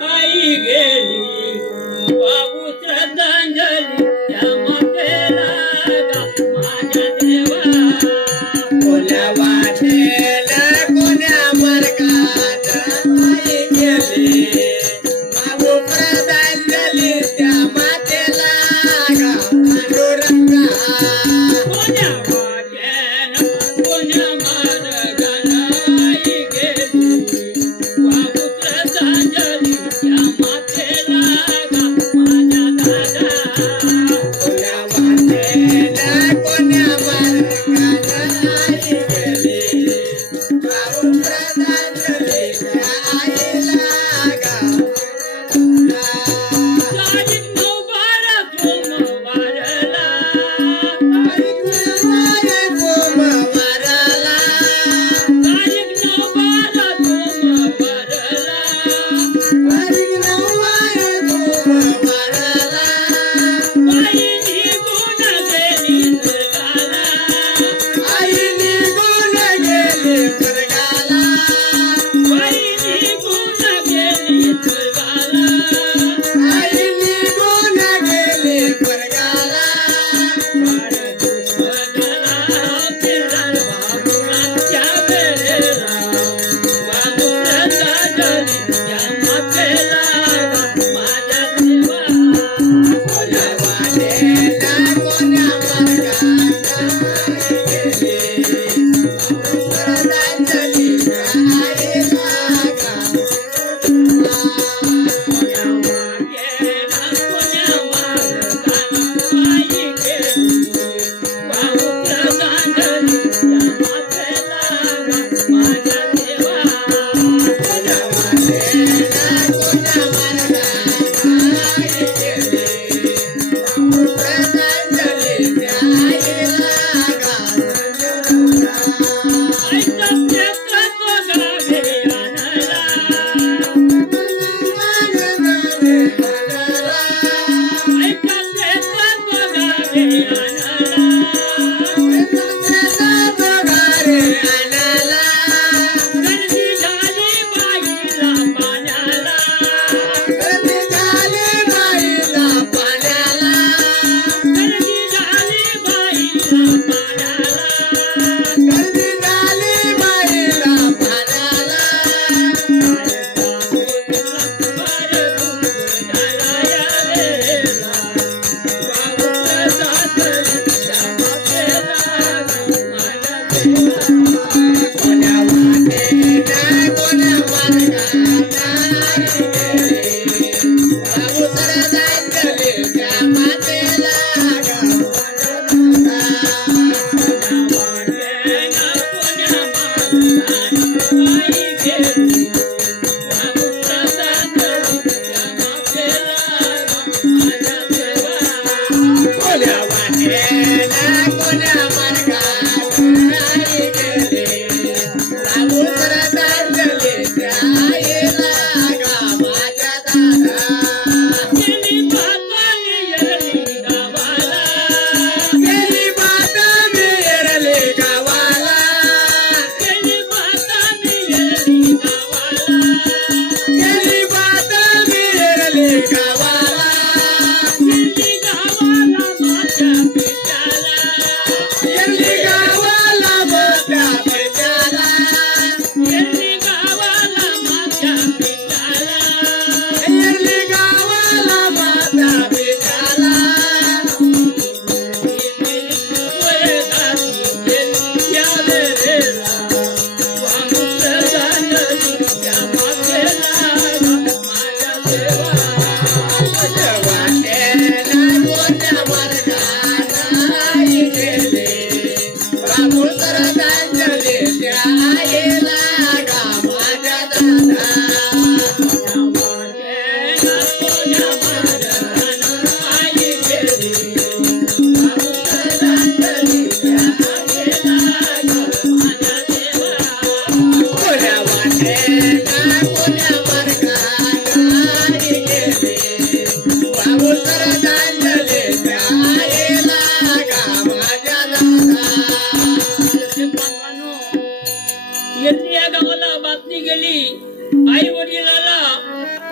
आई गेली बाबू श्रद्धांजली त्या मातेला गा माझ्या देवा कोण्या वाटेला कोण्या मार्गात आई गेली बाबू श्रद्धांजली त्या मातेला गा पांडुरंगा कोण्या वाटेला कोण्या मार्गाला आई गेली बाबू श्रद्धांजली त्या मातेला गा माझ्या दादा कोण्या वाटेला कोण्या मार्गात आई गेली बाबू श्रद्धांजली त्या आईला गा तारीख 9/12 सोमवारला तारीख 9/12 सोमवारला बाई निघून गेली स्वर्गाला बाई निघून गेली स्वर्गाला बाळ दुष्मनाला फिरला बाबूला त्या वेळेला बाबू श्रद्धांजली त्या मातेला गा माझ्या देवा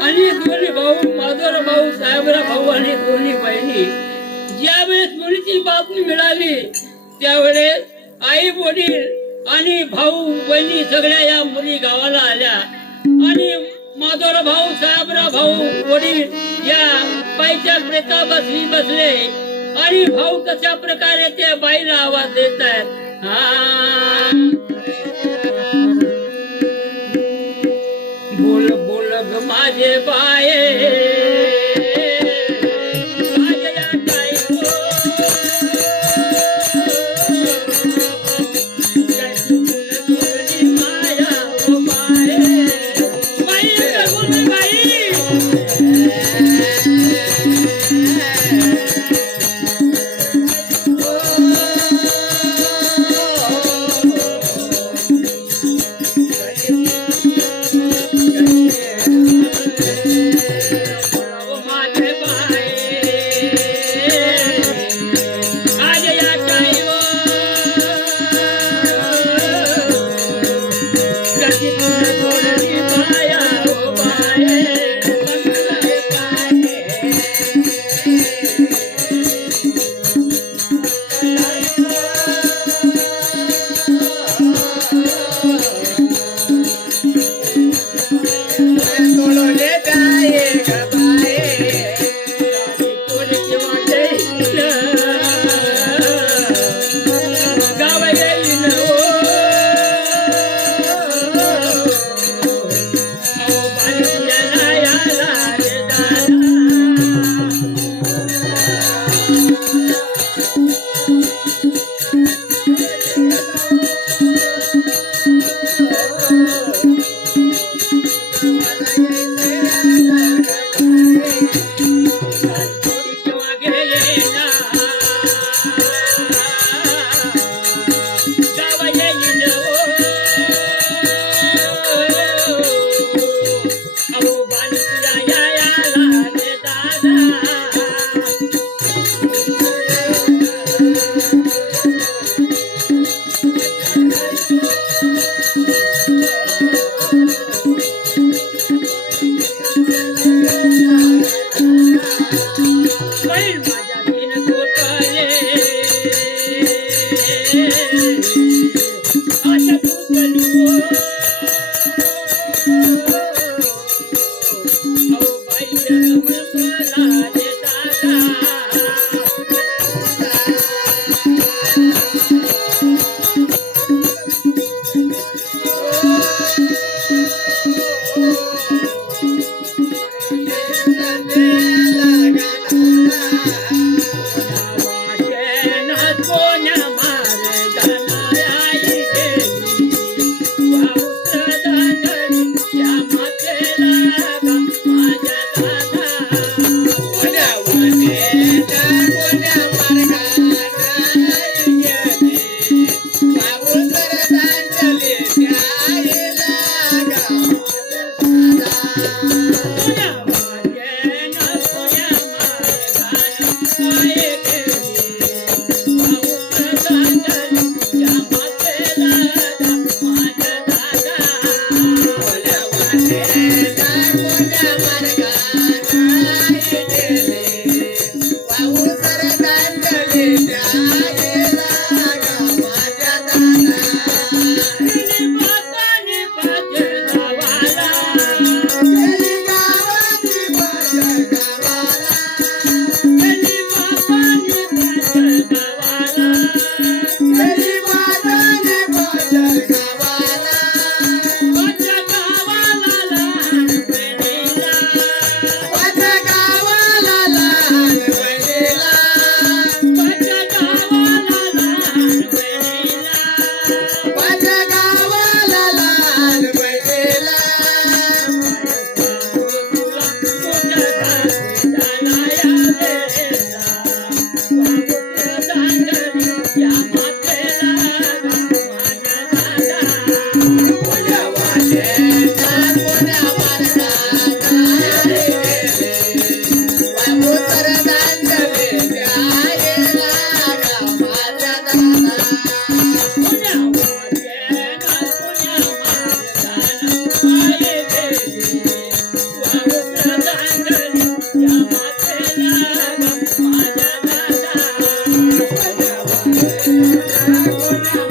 आणि दोन्ही भाऊ माधवराव भाऊ साहेबराव भाऊ आणि दोन्ही बहिणी ज्यावेळेस मुलीची बातमी मिळाली त्यावेळेस आई वडील आणि भाऊ बहिणी सगळ्या या मुली गावाला आल्या आणि माधवराव भाऊ साहेबराव भाऊ वडील या बाईच्या प्रेता बसले आणि भाऊ कशा प्रकारे त्या बाईला आवाज देत आहेत बोल बोल ग माझे बाये Marga कोण्या